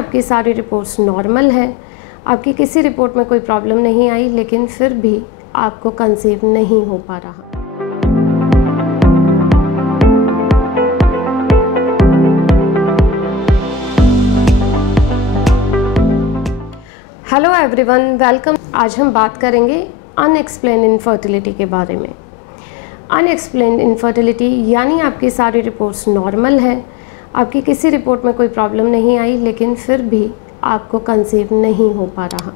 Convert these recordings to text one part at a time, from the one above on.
आपकी सारी reports normal है, आपकी किसी रिपोर्ट में कोई प्रॉब्लम नहीं आई, लेकिन फिर भी आपको कंसीव नहीं हो पा रहा। Hello everyone, welcome. आज हम बात करेंगे अनएक्सप्लेन्ड इनफर्टिलिटी के बारे में। अनएक्सप्लेन्ड इनफर्टिलिटी यानी आपकी सारी रिपोर्ट्स नॉर्मल है, आपकी किसी रिपोर्ट में कोई प्रॉब्लम नहीं आई, लेकिन फिर भी आपको कंसीव नहीं हो पा रहा।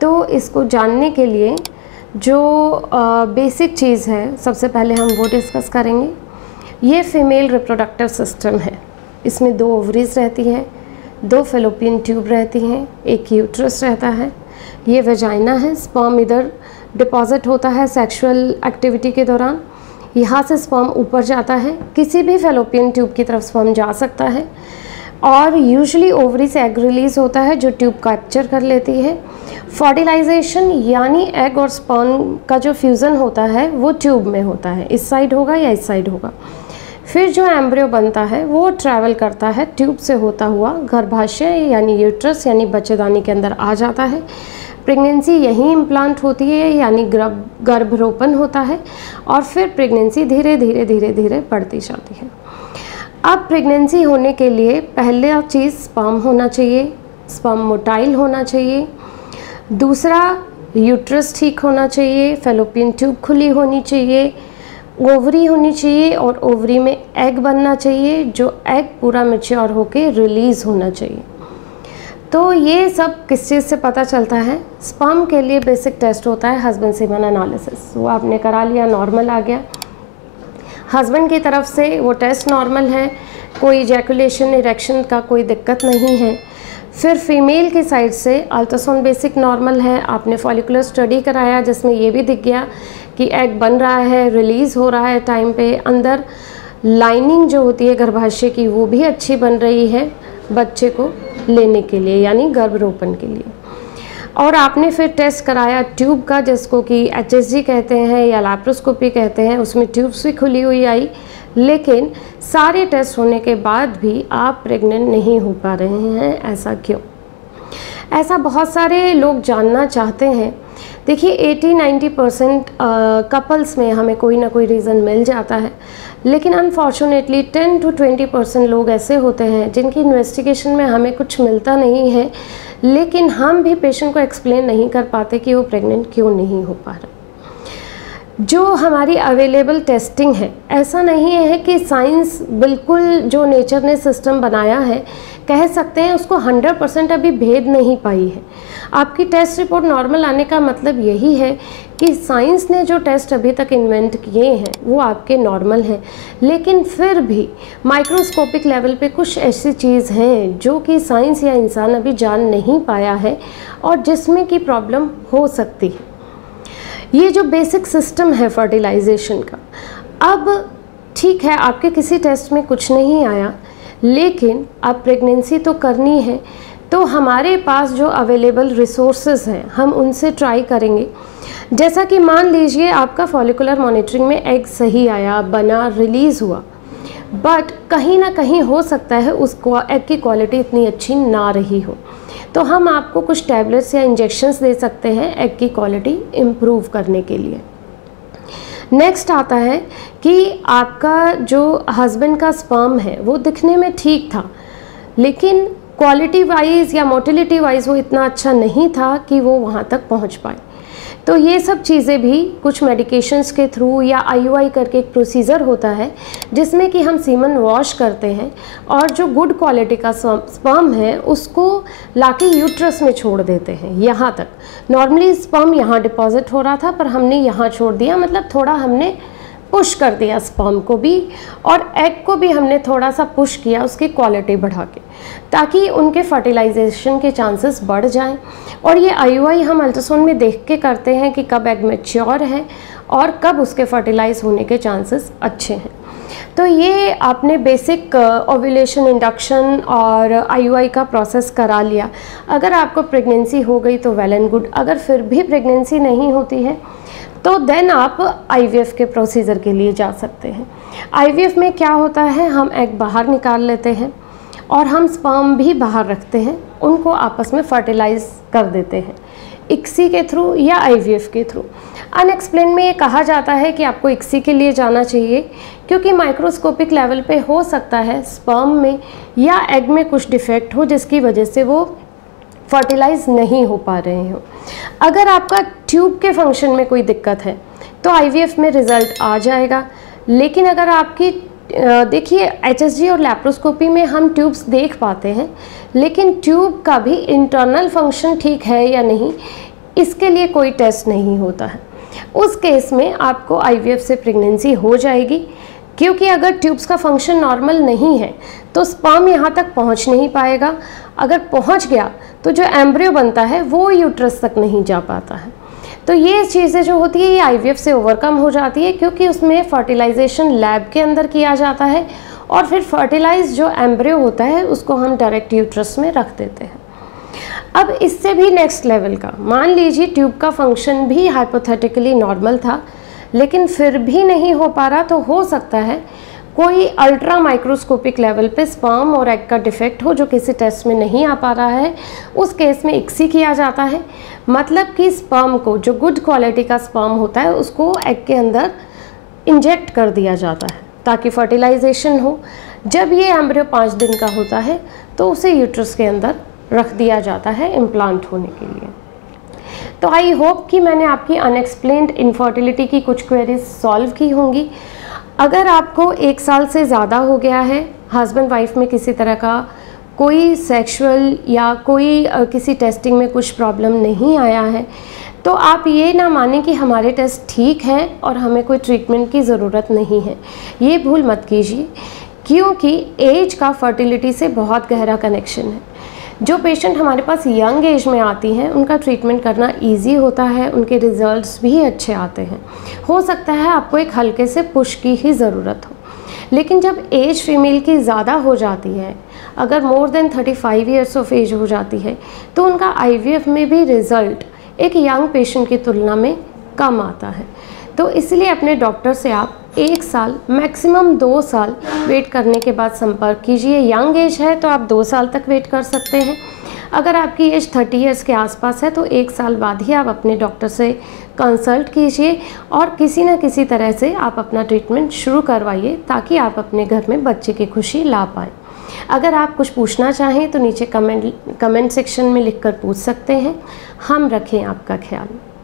तो इसको जानने के लिए जो बेसिक चीज़ है, सबसे पहले हम वो डिस्कस करेंगे। ये फीमेल रिप्रोडक्टिव सिस्टम है। इसमें 2 ओवरीज रहती हैं, 2 फैलोपियन ट्यूब रहती हैं, एक यूट्रस रहता है, ये वेजाइना है। स्पर्म इधर डिपॉजिट होता है सेक्सुअल एक्टिविटी के दौरान, यहाँ से स्पर्म ऊपर जाता है, किसी भी फैलोपियन ट्यूब की तरफ स्पर्म जा सकता है, और यूजुअली ओवरी से एग रिलीज होता है जो ट्यूब कैप्चर कर लेती है। फर्टिलाइजेशन यानी एग और स्पर्म का जो फ्यूज़न होता है वो ट्यूब में होता है, इस साइड होगा या इस साइड होगा। फिर जो एम्ब्रियो बनता है वो ट्रैवल करता है ट्यूब से होता हुआ गर्भाशय यानी यूट्रस यानी बच्चेदानी के अंदर आ जाता है। प्रेगनेंसी यहीं इम्प्लांट होती है यानी गर्भरोपण होता है, और फिर प्रेगनेंसी धीरे धीरे धीरे धीरे बढ़ती जाती है। अब प्रेगनेंसी होने के लिए पहला चीज़ स्पर्म होना चाहिए, स्पर्म मोटाइल होना चाहिए। दूसरा, यूट्रस ठीक होना चाहिए, फैलोपियन ट्यूब खुली होनी चाहिए, ओवरी होनी चाहिए, और ओवरी में एग बनना चाहिए, जो एग पूरा मैच्योर होके रिलीज़ होना चाहिए। तो ये सब किस चीज़ से पता चलता है? स्पर्म के लिए बेसिक टेस्ट होता है हस्बैंड सीमन एनालिसिस। वो आपने करा लिया, नॉर्मल आ गया, हस्बैंड की तरफ से वो टेस्ट नॉर्मल है, कोई इजैकुलेशन इरेक्शन का कोई दिक्कत नहीं है। फिर फीमेल की साइड से अल्ट्रासाउंड बेसिक नॉर्मल है, आपने फॉलिकुलर स्टडी कराया जिसमें ये भी दिख गया कि एग बन रहा है, रिलीज़ हो रहा है टाइम पे, अंदर लाइनिंग जो होती है गर्भाशय की वो भी अच्छी बन रही है बच्चे को लेने के लिए यानी गर्भरोपण के लिए। और आपने फिर टेस्ट कराया ट्यूब का, जिसको कि HSG कहते हैं या लैप्रोस्कोपी कहते हैं, उसमें ट्यूब्स भी खुली हुई आई, लेकिन सारे टेस्ट होने के बाद भी आप प्रेग्नेंट नहीं हो पा रहे हैं। ऐसा क्यों? ऐसा बहुत सारे लोग जानना चाहते हैं। देखिए 80-90% कपल्स में हमें कोई ना कोई रीज़न मिल जाता है, लेकिन अनफॉर्चुनेटली 10-20% लोग ऐसे होते हैं जिनकी इन्वेस्टिगेशन में हमें कुछ मिलता नहीं है, लेकिन हम भी पेशेंट को एक्सप्लेन नहीं कर पाते कि वो प्रेग्नेंट क्यों नहीं हो पा रहा। जो हमारी अवेलेबल टेस्टिंग है, ऐसा नहीं है कि साइंस बिल्कुल जो नेचर ने सिस्टम बनाया है कह सकते हैं उसको 100% अभी भेद नहीं पाई है। आपकी टेस्ट रिपोर्ट नॉर्मल आने का मतलब यही है कि साइंस ने जो टेस्ट अभी तक इन्वेंट किए हैं वो आपके नॉर्मल हैं, लेकिन फिर भी माइक्रोस्कोपिक लेवल पे कुछ ऐसी चीज़ हैं जो कि साइंस या इंसान अभी जान नहीं पाया है और जिसमें कि प्रॉब्लम हो सकती है। ये जो बेसिक सिस्टम है फर्टिलाइजेशन का, अब ठीक है आपके किसी टेस्ट में कुछ नहीं आया, लेकिन अब प्रेगनेंसी तो करनी है, तो हमारे पास जो अवेलेबल रिसोर्सेज हैं हम उनसे ट्राई करेंगे। जैसा कि मान लीजिए आपका फॉलिकुलर मॉनिटरिंग में एग सही आया, बना, रिलीज़ हुआ, बट कहीं ना कहीं हो सकता है उस एग की क्वालिटी इतनी अच्छी ना रही हो, तो हम आपको कुछ टैबलेट्स या इंजेक्शंस दे सकते हैं एग की क्वालिटी इम्प्रूव करने के लिए। नेक्स्ट आता है कि आपका जो हस्बैंड का स्पर्म है वो दिखने में ठीक था, लेकिन क्वालिटी वाइज या मोटिलिटी वाइज वो इतना अच्छा नहीं था कि वो वहाँ तक पहुँच पाए। तो ये सब चीज़ें भी कुछ मेडिकेशंस के थ्रू या IUI करके एक प्रोसीजर होता है जिसमें कि हम सीमन वॉश करते हैं और जो गुड क्वालिटी का स्पर्म है उसको लाके यूट्रस में छोड़ देते हैं। यहाँ तक नॉर्मली स्पर्म यहाँ डिपॉजिट हो रहा था, पर हमने यहाँ छोड़ दिया, मतलब थोड़ा हमने पुश कर दिया स्पर्म को भी और एग को भी हमने थोड़ा सा पुश किया उसकी क्वालिटी बढ़ा के, ताकि उनके फर्टिलाइजेशन के चांसेस बढ़ जाएं। और ये IUI हम अल्ट्रासाउंड में देख के करते हैं कि कब एग मैच्योर है और कब उसके फर्टिलाइज होने के चांसेस अच्छे हैं। तो ये आपने बेसिक ओव्यूलेशन, इंडक्शन और IUI का प्रोसेस करा लिया। अगर आपको प्रेगनेंसी हो गई तो वेल एंड गुड, अगर फिर भी प्रेगनेंसी नहीं होती है तो देन आप IVF के प्रोसीजर के लिए जा सकते हैं। IVF में क्या होता है, हम एग बाहर निकाल लेते हैं और हम स्पर्म भी बाहर रखते हैं, उनको आपस में फर्टिलाइज कर देते हैं इक्सी के थ्रू या आईवीएफ के थ्रू। अनएक्सप्लेन में ये कहा जाता है कि आपको इक्सी के लिए जाना चाहिए क्योंकि माइक्रोस्कोपिक लेवल पे हो सकता है स्पर्म में या एग में कुछ डिफेक्ट हो जिसकी वजह से वो फर्टिलाइज नहीं हो पा रहे हो। अगर आपका ट्यूब के फंक्शन में कोई दिक्कत है तो आईवीएफ में रिज़ल्ट आ जाएगा। लेकिन अगर आपकी देखिए एचएसजी और लैप्रोस्कोपी में हम ट्यूब्स देख पाते हैं, लेकिन ट्यूब का भी इंटरनल फंक्शन ठीक है या नहीं इसके लिए कोई टेस्ट नहीं होता है। उस केस में आपको आईवीएफ से प्रेगनेंसी हो जाएगी क्योंकि अगर ट्यूब्स का फंक्शन नॉर्मल नहीं है तो स्पर्म यहाँ तक पहुँच नहीं पाएगा। अगर पहुँच गया तो जो एम्ब्रियो बनता है वो यूट्रस तक नहीं जा पाता है। तो ये चीज़ें जो होती है ये आईवीएफ से ओवरकम हो जाती है क्योंकि उसमें फर्टिलाइजेशन लैब के अंदर किया जाता है और फिर फर्टिलाइज जो एम्ब्रियो होता है उसको हम डायरेक्ट यूट्रस में रख देते हैं। अब इससे भी नेक्स्ट लेवल का, मान लीजिए ट्यूब का फंक्शन भी हाइपोथेटिकली नॉर्मल था लेकिन फिर भी नहीं हो पा रहा, तो हो सकता है कोई अल्ट्रा माइक्रोस्कोपिक लेवल पे स्पर्म और एग का डिफेक्ट हो जो किसी टेस्ट में नहीं आ पा रहा है। उस केस में इक्सी किया जाता है, मतलब कि स्पर्म को, जो गुड क्वालिटी का स्पर्म होता है उसको एग के अंदर इंजेक्ट कर दिया जाता है ताकि फर्टिलाइजेशन हो। जब ये एम्ब्रियो 5 दिन का होता है तो उसे यूट्रस के अंदर रख दिया जाता है इम्प्लांट होने के लिए। तो आई होप कि मैंने आपकी अनएक्सप्लेन्ड इनफर्टिलिटी की कुछ क्वेरीज सॉल्व की होंगी। अगर आपको 1 साल से ज़्यादा हो गया है, हस्बैंड वाइफ में किसी तरह का कोई सेक्सुअल या कोई किसी टेस्टिंग में कुछ प्रॉब्लम नहीं आया है, तो आप ये ना मानें कि हमारे टेस्ट ठीक हैं और हमें कोई ट्रीटमेंट की ज़रूरत नहीं है। ये भूल मत कीजिए क्योंकि एज का फर्टिलिटी से बहुत गहरा कनेक्शन है। जो पेशेंट हमारे पास यंग एज में आती हैं उनका ट्रीटमेंट करना इजी होता है, उनके रिजल्ट्स भी अच्छे आते हैं। हो सकता है आपको एक हल्के से पुश की ही ज़रूरत हो, लेकिन जब एज फीमेल की ज़्यादा हो जाती है, अगर more than 35 years of age हो जाती है, तो उनका आईवीएफ में भी रिज़ल्ट एक यंग पेशेंट की तुलना में कम आता है। तो इसलिए अपने डॉक्टर से आप 1 साल मैक्सिमम 2 साल वेट करने के बाद संपर्क कीजिए। यंग एज है तो आप 2 साल तक वेट कर सकते हैं। अगर आपकी एज 30 ईयर्स के आसपास है तो 1 साल बाद ही आप अपने डॉक्टर से कंसल्ट कीजिए और किसी न किसी तरह से आप अपना ट्रीटमेंट शुरू करवाइए ताकि आप अपने घर में बच्चे की खुशी ला पाएँ। अगर आप कुछ पूछना चाहें तो नीचे कमेंट सेक्शन में लिखकर पूछ सकते हैं। हम रखें आपका ख्याल।